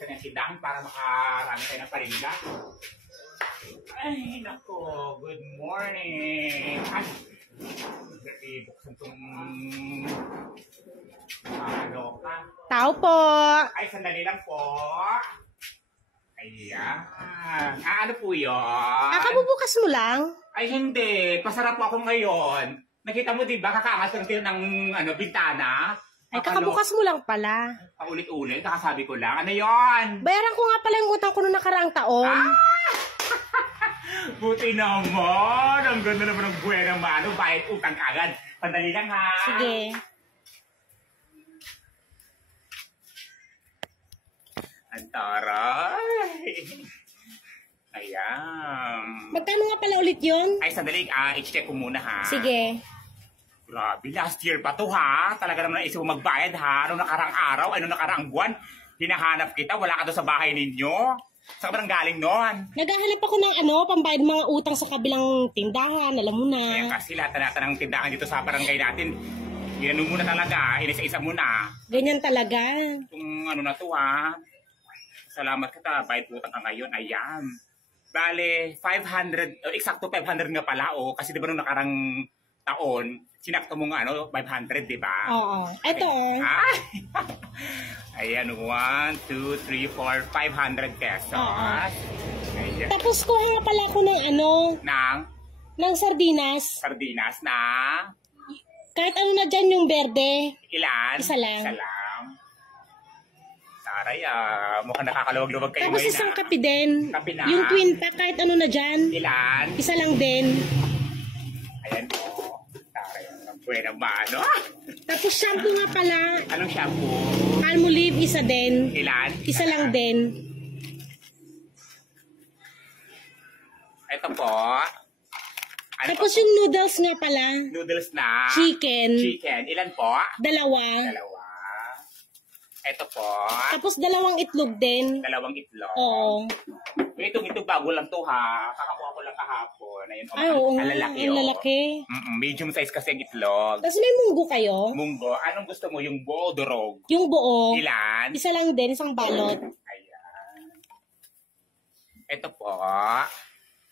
ka ng tindahan para makarami tayo ng parinda. Ay, nako. Good morning. Ay, buksan itong loka. Tao po. Ay, sandali lang po. Ayan. Ano po yun? Kabubukas mo lang? Ay, hindi. Pasarap po ako ngayon. Nakita mo, di ba? Kakaangat ng bintana. Ay, kakabukas mo lang pala. Paulit-ulit. Kakasabi ko lang. Ano yon? Bayaran ko nga pala yung utang ko noong nakaraang taon. Buti naman. Ang ganda naman ng buhay ng mano. Bayad utang agad. Pandali lang ha. Sige. Ang taray. Ayan. Magkano nga pala ulit yun? Ay, sandali. I-check ko muna ha. Sige. Grabe, last year pa to ha. Talaga naman naisip mo magbayad ha. Noong nakarang araw, noong nakarang buwan, hinahanap kita. Wala ka doon sa bahay ninyo. Saan ka ba nang galing noon? Naghahanap ako ng pambayad mga utang sa kabilang tindahan. Alam mo na. Kaya kasi lahat ng tindahan dito sa barangay natin, ginano muna talaga. Inisa-isa muna. Ganyan talaga. Itong na to ha. Salamat kita. Bayad utang ka ngayon. Ayan. Bale, 500, eksakto 500 nga pala kasi di ba nung nakarang taon, sinakto mo nga 500, di ba? Oo. Ito Ayan, 1, 2, 3, 4, 500 pesos. Ayan. Tapos kuha nga pala ako ng ng sardinas. Sardinas na? Kahit ano na dyan yung berde. Ilan? Isa lang. Isa lang. Taray, mukhang nakakaluwag-luwag kayo. Tapos isang kape din. Kape na? Yung twin pack, kahit ano na dyan. Ilan? Isa lang din. Ayan po. Taray, ang buwan naman, Tapos shampoo nga pala. Anong shampoo? Palmolive, isa din. Ilan? Isa lang din. Ito po. Tapos yung noodles nga pala. Noodles na. Chicken. Chicken. Ilan po? Dalawa. Ito po. Tapos dalawang itlog din. Dalawang itlog. Oo. Itong bago lang to ha. Kakakuha ko lang kahapon. Ayun, Oo nga. Ang lalaki. Ang lalaki. Medium size kasi ang itlog. Tapos may munggo kayo? Munggo. Anong gusto mo? Yung buo o durog? Yung buo. Ilan? Isa lang din. Isang balot. Ayan. Ito po.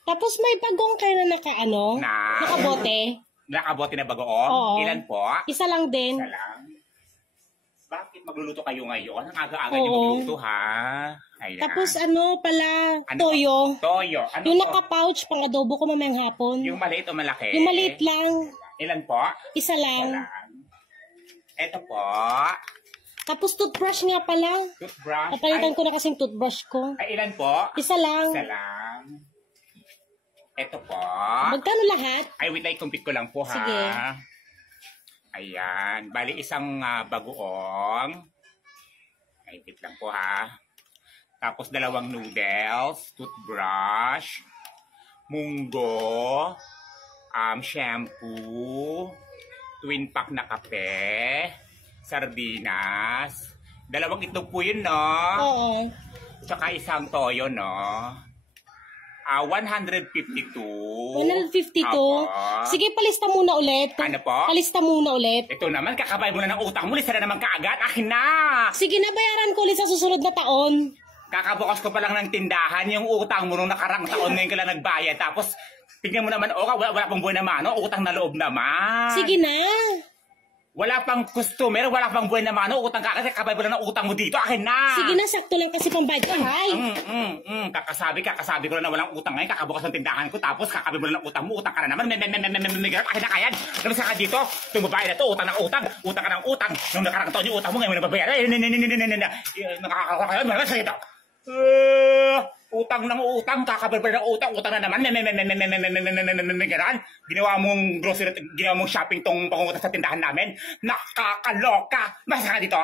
Tapos may bagong kayo na nakabote. Nakabote na bagoong? Oo. Ilan po? Isa lang din. Isa lang. Bakit magluluto kayo ngayon? Ang aga-aga niyo magluluto ha? Ayan. Tapos toyo. Toyo. Yung naka-pouch pang adobo ko mamayang hapon. Yung maliit o malaki? Yung maliit lang. Ilan po? Isa lang. Ito po. Tapos toothbrush nga pala. Toothbrush? Napalitan ko na kasing toothbrush ko. Ay, ilan po? Isa lang. Isa lang. Ito po. Magkano lahat? Ay, wait, compute ko lang po ha. Sige. Ayan. Bali, isang bagoong. Ay, wait lang po ha. Tapos, dalawang noodles, toothbrush, munggo, shampoo, twin pack na kape, sardinas, dalawang itlog po yun, no? Oo. Tsaka isang toyo, no? 152. 152? Apo. Sige, palista muna ulit. Ano po? Palista muna ulit. Ito naman, kakabay mo na ng utang mo. Lista na naman kaagad. Akin na! Sige na, bayaran ko ulit sa susunod na taon. Kakabukas ko pa lang ng tindahan. Yung utang mo nung nakarang taon ngayon ka lang nagbayad. Tapos, tignan mo naman, wala pang buhay naman. Utang na loob naman. Sige na. Wala pang customer, wala pang buhay naman. Utang ka kasi kakabay mo na ng utang mo dito. Akin na! Sige na, sakto lang kasi pambayad ko. Hay! Kakasabi ko na walang utang ngayon. Kakabukas ng tindahan ko. Tapos, kakabay mo na ng utang mo. Utang ka na naman. Akin na kayan. Labas ka dito. Tumabay na to. Utang ng utang. Utang ka ng utang. Nung nakarang taon yung utang mo ngayon nababayad. Nakakakaroon kayo. Malabas ka dito. Utang ng utang, kakabal ng utang, utang na naman, ginawa mong grocery, ginawa mong shopping tong pangungutang sa tindahan namin, nakakaloka, basta ka dito.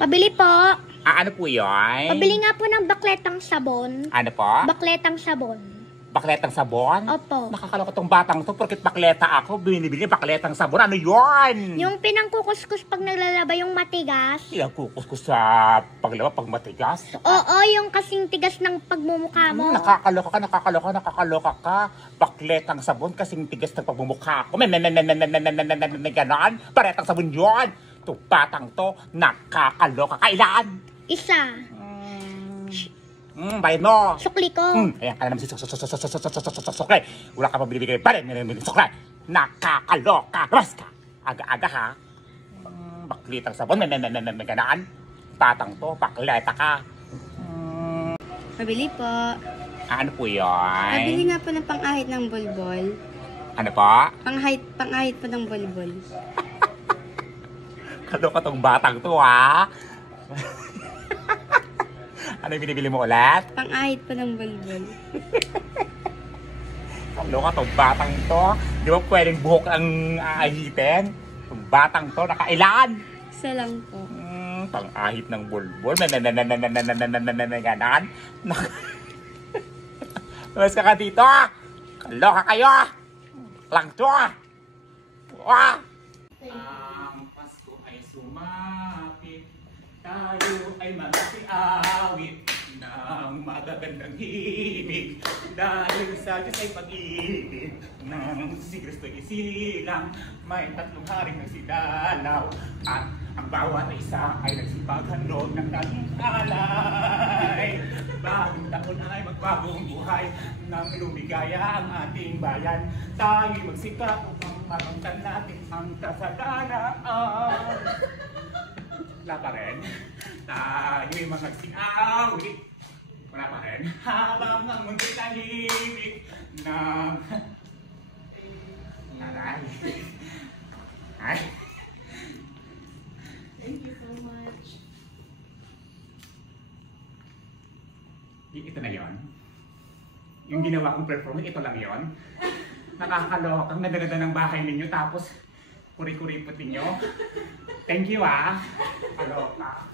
Pabili po. Ano po yun? Pabili nga po ng bakletang sabon. Ano po? Bakletang sabon. Bakletang sabon? Opo. Nakakaloka tong batang to, porkit bakleta ako, binibili bakletang sabon, ano yun? Yung pinangkukuskus pag naglalaba yung matigas. Ilang kukuskus sa paglaba pag matigas? Oo, yung kasing tigas ng pagmumukha mo. Nakakaloka ka. Bakletang sabon kasing tigas ng pagmumukha ko. May ganon. Paretang sabon yun. Ito, batang to, nakakaloka. Kailan? Isa. Bayad mo. Sukli ko. Ayan ka na naman si Sukli. Wala ka pa binibigay. Balik na naman si Sukli. Nakakaloka. Labas ka. Aga-aga ha. Baklitang sabon. May ganaan. Batang to, bakleta ka. Pabili po. Ano po yun? Pabili nga po ng pang-ahit ng bolbol. Ano po? Pang-ahit po ng bolbol. Kaloka tong batang to ha. Ano yung binibili mo ulit? Pang-ahit po ng bolbol. Kaloka tong batang to. Di ba pwedeng buhok ang aahitin? Tong batang to, nakailan? Isa lang po. Pang-ahit ng bulbul. May ganan. Mas ka dito. Kaloka kayo. Lang to. Wah! Ang Pasko ay sumapit. Tayo ay mag-awit ng magagandang himig. Dahil sa Diyos ay pag-ibig ng si Kristo isilang. May 3 haring nagsidalaw. At ang bawat isa ay nagsipaghandog ng kanyang alay. Bagong taon ay magbagong buhay nang lumigaya ang ating bayan. Tayo'y magsikap upang makamtan natin ang kasaganaan. Wala pa rin. Tayo'y magsinawit. Wala pa rin. Habang ang mundo'y tahimik ng... Aray. Ay. Thank you so much. Ito na yon. Yung ginawa kong performance, ito lang yon. Nakakaloka ang nadalada ng bahay ninyo tapos kuri-kuripot ninyo. Thank you ah. Kaloka.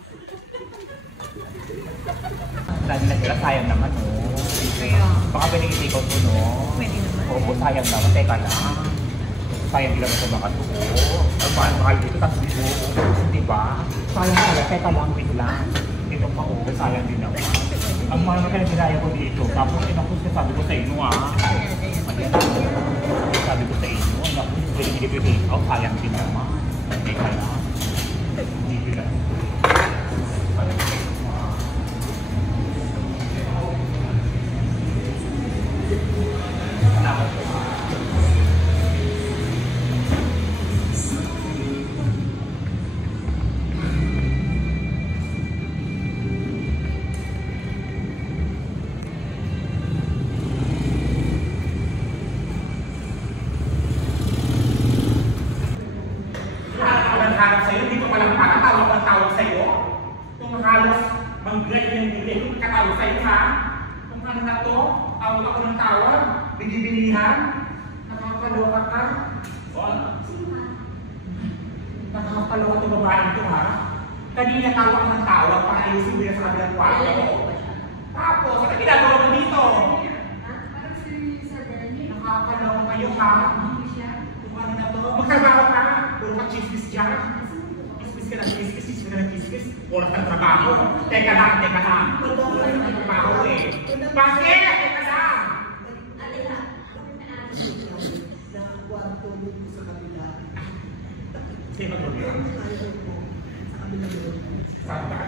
Dahil natira, sayang naman oh. Kaya, Baka pwedeng itikot ko no. pwede naman. Oo, sayang naman. Teka lang. Sayang din naman sa mga to. Ang mahal dito, tapos dito. Diba? Sayang pala. Teka lang, wait lang. Ito pa oh, sayang din naman. Ang mahal na ginaya ko dito. Tapos inakos ka sabi ko sa inyo ah. Ayan. Sabi ko sa inyo. Inakos ko hindi out. Sayang din naman. Teka lang. Hindi lang. Hanap sa'yo, hindi ko palang tawag ang tawag sa'yo. Kung halos mag-grade yung hindi, hindi katawag sa'yo ha. Kung ano na to, tawag ako ng tawag, binibilihan, nakakaloka ka. Nakakaloka itong babae ito ha. Kanina tawag ng tawag para ayusin mo yan sa kabilang kwarto. Tapos, ano ginagawa mo dito? Nakakaloka kayo ha. Kung ano na to, magtrabaho ka. Puro ka chismis dyan. Chismis ka ng chismis, chismis ka ng chismis. Oras ng trabaho. Teka lang, teka lang. Oras ng trabaho eh. Bakit? Teka lang. Sino ba yun? Saan ba?